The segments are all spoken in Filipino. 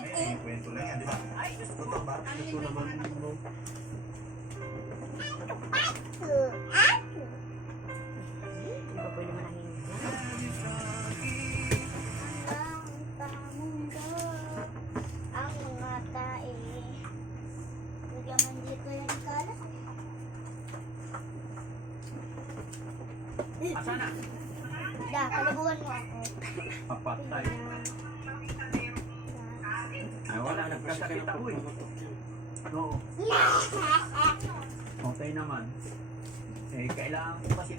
May kwento lang yan, di ba? Totoo ba? Ito naman mo. Hindi ba pwede manahimik na? Ang mga tae. Lagyan man dito yung kalat. Asa na? Da, kalabuhan mo ako. Papatay. Ay, wala, nagkasakit ako eh. Oo. Okay naman. Eh, kailangan ko kasi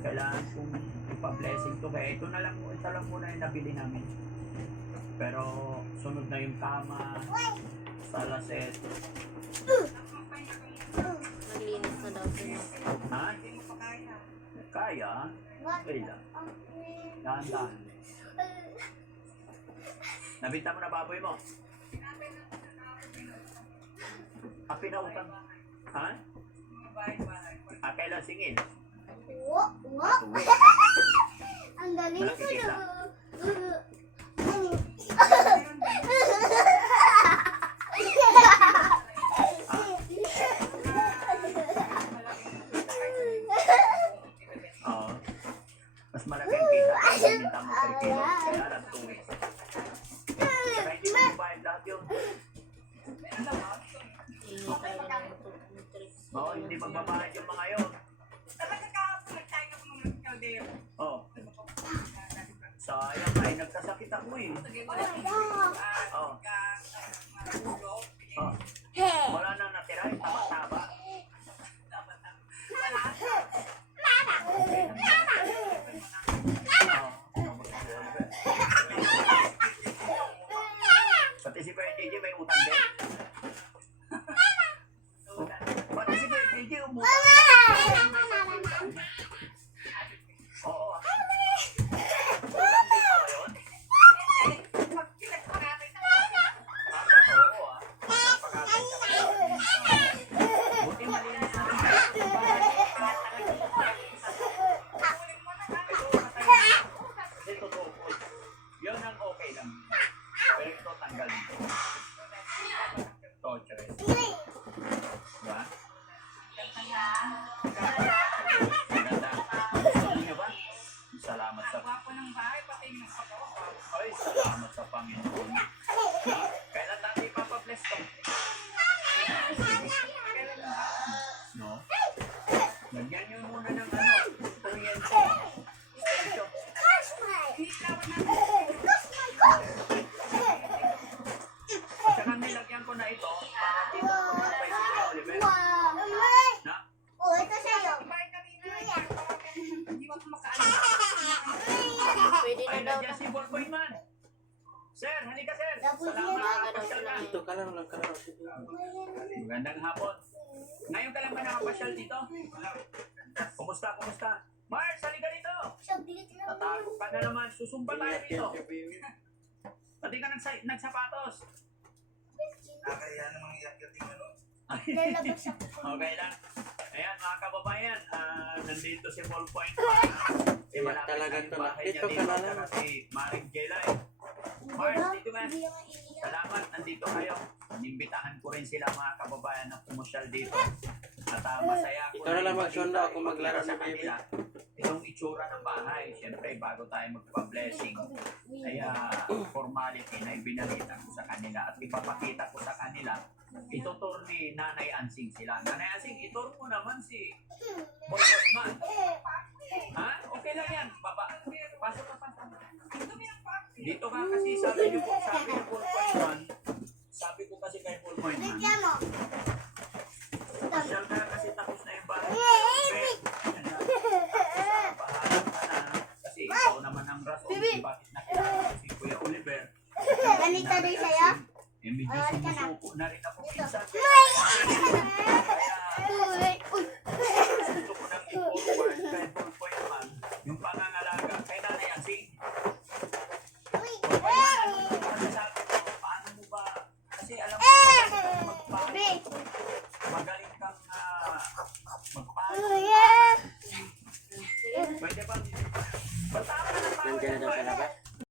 kailangan kong ipa-blessing to. Kaya ito lang muna yung nabili namin. Pero, sunod na yung kama, salaset. Naglinis na daw sila. Ha? Kaya? Kailan? Dahan-dahan. Nabinta mo na baboy mo? Pinautang. Ha? Kailan singil? Ang galing ko na. Oo. Mas malaki ang kita. Binta mo per kilo. Kaya lang 2 weeks. Saka hindi mo bayad lahat yun. Ingay talaga ng nutrix. Oo, hindi magbabayad yung mga yun. Oo. Sayang ay nagkasakit ako eh. Oo. Oo. Wala nang natira, yung taba-taba. Pati si Kuya JJ may utang din. Pati si Kuya JJ umutang. Oo. Utang din ba yun? Oo ah. Buti malinis na rin. Kasi totoo po. Yun ang okay lang. Pero ito tanggalin ko. Torture. Diba? Maganda. Gusto niyo ba? Salamat sa... Ay, salamat sa Panginoon. Kailan natin ipapabless to? No? Lagyan niyo muna ng kuryente. Ito. At saka nilagyan ko na ito para dito tumapay si Kuya Oliver. Na? Oh, ito sa'yo. Pwede na Ay, daw. nandiyan si Ballpoint Man. Sir, halika sir. Tapos Salamat. yan. Pasyal ka. Dito ka lang nagkaroon. Magandang hapon. Ngayon ka lang ba nakapasyal dito? Kumusta? Mars, halika dito. Saglit lang. Tatago ka na naman. Susumba tayo dito. Pati ka nagsapatos. Kaya namang iyak-iyak yung ano. Lalabas ako. Okay lang. Ayan mga kababayan, nandito si Ballpoint Man. Iyak talaga yung to na. bahay niya Dito ka na lang. Saka si Maring Jelay. Mars, dito man. Salamat, nandito kayo. Inimbitahan ko rin sila mga kababayan na pumusyal dito. At masaya ako. Ikaw na lang ibalita, magsundo, ako maglaro sa sa baby. kanila. Itong itsura ng bahay, siyempre bago tayo magpa-blessing, ay formality na ibinalita ko sa kanila at ipapakita ko sa kanila. Itutur ni Nanay Ansing sila. Nanay Ansing, itur mo naman si Ballpoint Man. Ha? Okay lang yan. Pasok ka. Dito ka kasi sabi ni Ballpoint Man. Sabi ko kasi kay Ballpoint Man. Bigyan mo. Pasyal ka kasi tapos na yung bahay. Kasi ikaw naman ang rason kung bakit nakilala ko si Kuya Oliver. Ganito din sa'yo? Eh, medyo sumusuko na rin ako minsan. Uy!